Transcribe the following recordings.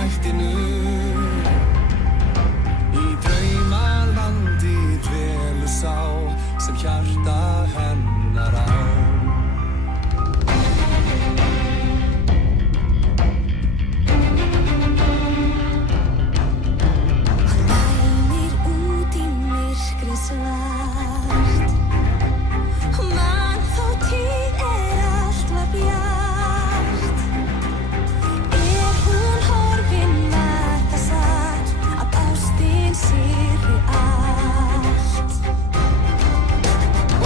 nættinu í draumalandi dvelur sá sem hjarta hennar á. Svart man þó tíð allt var bjart hún horfin var það satt að ástin sigri allt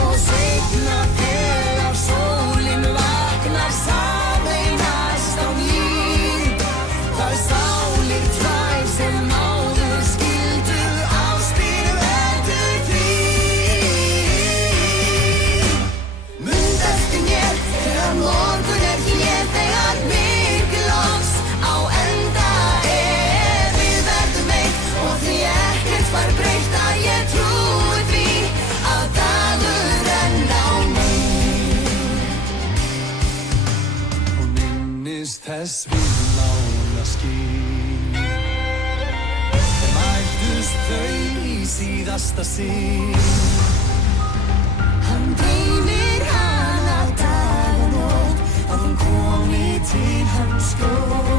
og seinna þegar sólin vaknar sameinast á ný þær sálir tvær sem áður skildu ástin verður því Mund eftir mér þegar morgun hér þegar myrkur loks á enda við verðum eitt og því ekkert var breytt að ég trúi því að dagur enn á mig og minnist þess viðlána ský mættust þau í síðasta sinn Hann dreymir hana dag og nótt að hún komi til hans skjól